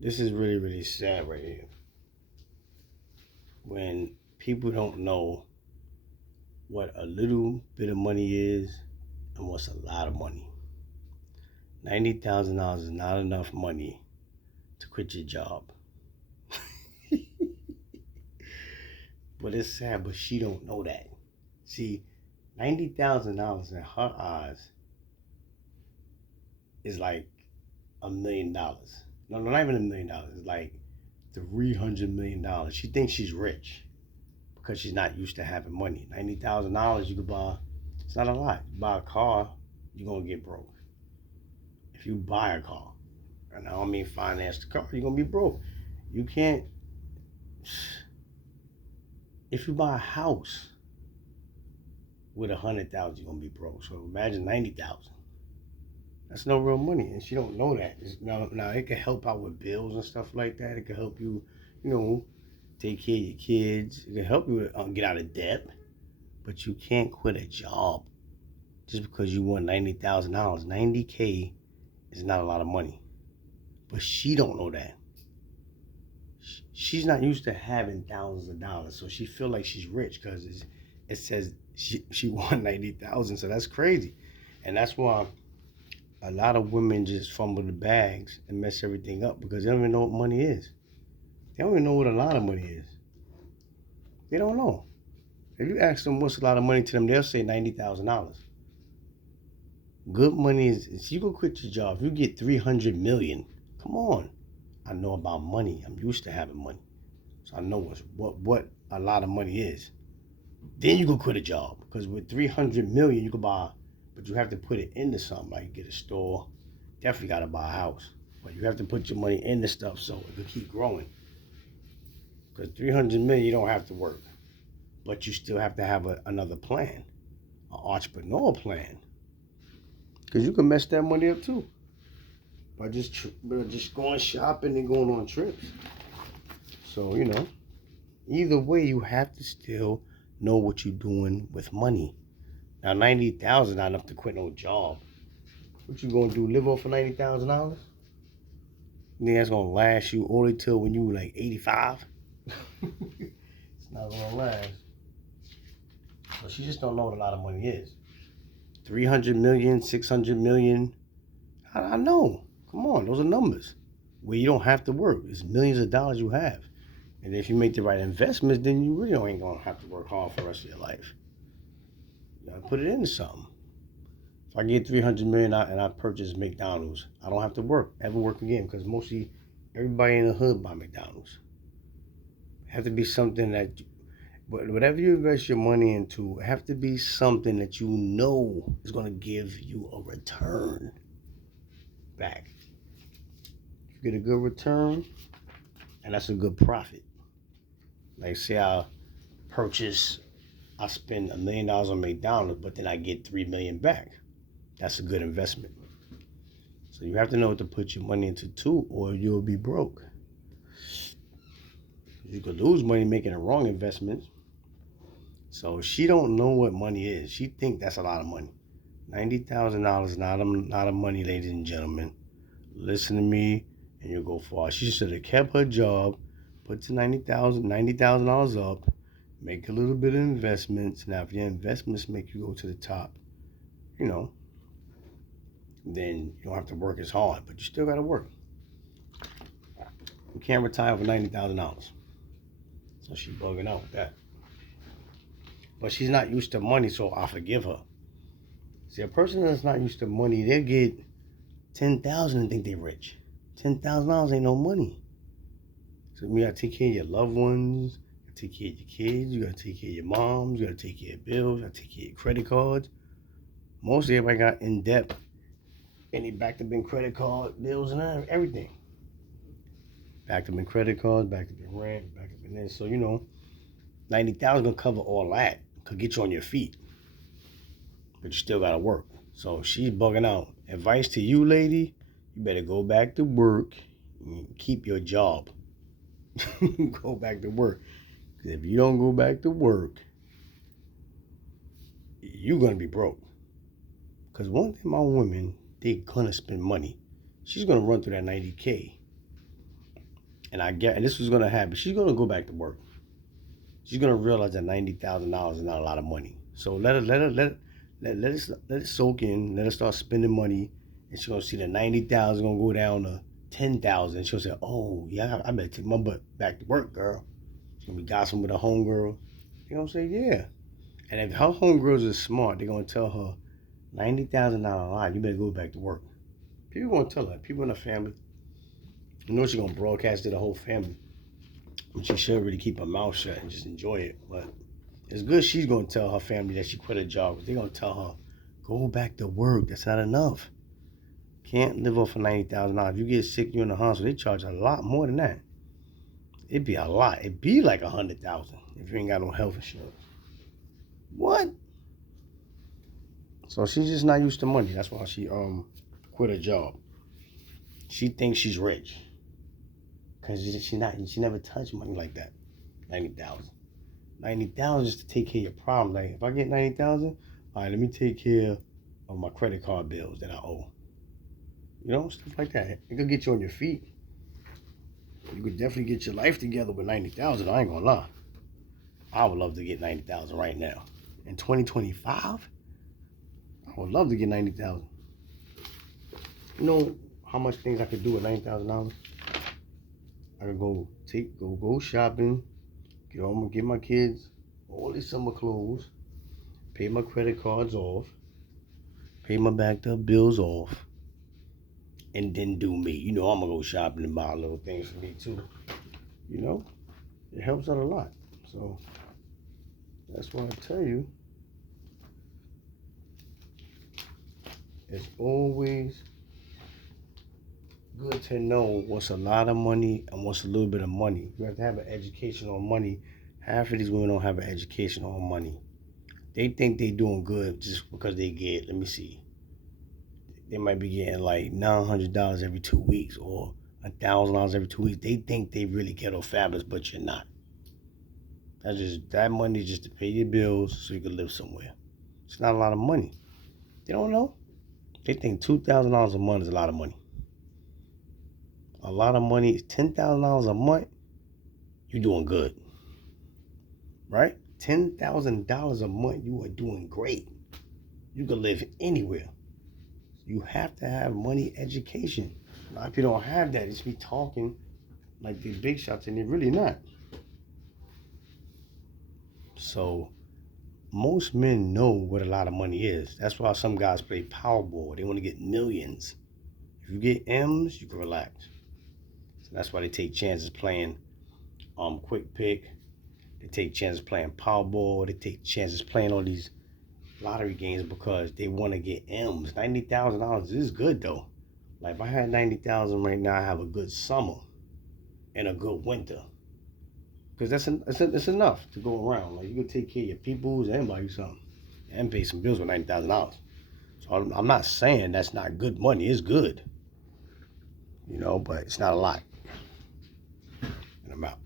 This is really, really sad right here. When people don't know what a little bit of money is and what's a lot of money. $90,000 is not enough money to quit your job. But it's sad, but she don't know that. See, $90,000 in her eyes is like $1 million. No, not even $1 million. It's like $300 million. She thinks she's rich because she's not used to having money. $90,000 you could buy. It's not a lot. You buy a car, you're gonna get broke. If you buy a car, and I don't mean finance the car, you're gonna be broke. You can't. If you buy a house with 100,000, you're gonna be broke. So imagine 90,000. That's no real money, and she don't know that. Now it can help out with bills and stuff like that. It can help you, you know, take care of your kids. It can help you get out of debt, but you can't quit a job just because you want $90,000. 90K is not a lot of money, but she don't know that. She's not used to having thousands of dollars, so she feel like she's rich because it says she won 90,000. So that's crazy, and that's why a lot of women just fumble the bags and mess everything up because they don't even know what money is. They don't even know what a lot of money is. They don't know. If you ask them what's a lot of money to them, they'll say $90,000. Good money is you go quit your job. If you get 300 million, come on. I know about money. I'm used to having money, so I know what a lot of money is. Then you go quit a job because with 300 million you can buy, but you have to put it into something like get a store. Definitely got to buy a house, but you have to put your money into stuff so it can keep growing. Because 300 million you don't have to work, but you still have to have another plan, an entrepreneur plan, because you can mess that money up too by just going shopping and going on trips. So either way, you have to still know what you're doing with money. Now, 90,000 not enough to quit no job. What you gonna do? Live off of $90,000? You think that's gonna last you only till when you like 85? It's not gonna last. So she just don't know what a lot of money is. 300 million, 600 million. I know. Come on, those are numbers. Where you don't have to work. It's millions of dollars you have. And if you make the right investments, then you really ain't gonna have to work hard for the rest of your life. You gotta put it into something. If I get 300 million and I purchase McDonald's, I don't have to ever work again, because mostly everybody in the hood buy McDonald's. It have to be something that, whatever you invest your money into, it have to be something that you know is gonna give you a return back. If you get a good return, and that's a good profit. Like say I spend $1 million on McDonald's, but then I get 3 million back. That's a good investment. So you have to know what to put your money into too, or you'll be broke. You could lose money making the wrong investments. So she don't know what money is. She think that's a lot of money. $90,000 not a money, ladies and gentlemen. Listen to me, and you'll go far. She should have kept her job, put the $90,000 up, make a little bit of investments. Now, if your investments make you go to the top, you know, then you don't have to work as hard, but you still got to work. You can't retire for $90,000. So she's bugging out with that. But she's not used to money, so I forgive her. See, a person that's not used to money, they'll get 10,000 and think they're rich. $10,000 ain't no money. So you gotta take care of your loved ones, you gotta take care of your kids, you gotta take care of your moms, you gotta take care of bills, you gotta take care of your credit cards. Most everybody got in debt, and they backed up in credit card bills and everything. Backed up in credit cards, backed up in rent, backed up in this. So 90,000 gonna cover all that. Could get you on your feet, but you still gotta work. So she's bugging out. Advice to you, lady: you better go back to work and keep your job. Go back to work. Because if you don't go back to work, you're gonna be broke. Because one thing about women, they gonna spend money. She's gonna run through that 90K. And this was gonna happen. She's gonna go back to work. She's gonna realize that $90,000 is not a lot of money. So let it soak in. Let her start spending money, and she's gonna see the 90,000 gonna go down to 10,000. She'll say, "Oh yeah, I better take my butt back to work, girl." She's gonna be gossiping with her homegirl. They're gonna say, "Yeah." And if her homegirls are smart, they're gonna tell her, $90,000 a lot. You better go back to work. People gonna tell her. People in her family. You know she's gonna broadcast to the whole family. And she should really keep her mouth shut and just enjoy it. But it's good she's gonna tell her family that she quit her job. They're gonna tell her, go back to work. That's not enough. Can't live off of $90,000. If you get sick, you're in the hospital. They charge a lot more than that. It'd be a lot. It'd be like 100,000 if you ain't got no health insurance. What? So she's just not used to money. That's why she quit her job. She thinks she's rich. Cause she never touched money like that. 90,000. 90,000 just to take care of your problem. Like if I get 90,000, all right, let me take care of my credit card bills that I owe. You know, stuff like that. It could get you on your feet. You could definitely get your life together with 90,000. I ain't gonna lie. I would love to get 90,000 right now. In 2025, I would love to get 90,000. You know how much things I could do with $90,000? I could go shopping, get my kids all these summer clothes, pay my credit cards off, pay my backed up bills off, and then do me. You know I'm gonna go shopping and buy little things for me too. You know, it helps out a lot. So that's why I tell you, it's always good to know what's a lot of money and what's a little bit of money. You have to have an education on money. Half of these women don't have an education on money. They think they doing good just because they get, let me see, they might be getting like $900 every 2 weeks or $1,000 every 2 weeks. They think they really ghetto fabulous, but you're not. That money is just to pay your bills so you can live somewhere. It's not a lot of money. They don't know. They think $2,000 a month is a lot of money. A lot of money is $10,000 a month. You're doing good, right? $10,000 a month, you are doing great. You can live anywhere. You have to have money education. A lot of people don't have that. It's be talking like these big shots, and they're really not. So most men know what a lot of money is. That's why some guys play Powerball. They want to get millions. If you get M's, you can relax. So that's why they take chances playing Quick Pick. They take chances playing Powerball. They take chances playing all these lottery games because they want to get M's. $90,000 is good though. Like if I had 90,000 right now, I have a good summer and a good winter. Because that's enough to go around. Like you can take care of your peoples and buy you something and pay some bills with $90,000. So I'm not saying that's not good money. It's good, you know, but it's not a lot. And I'm out.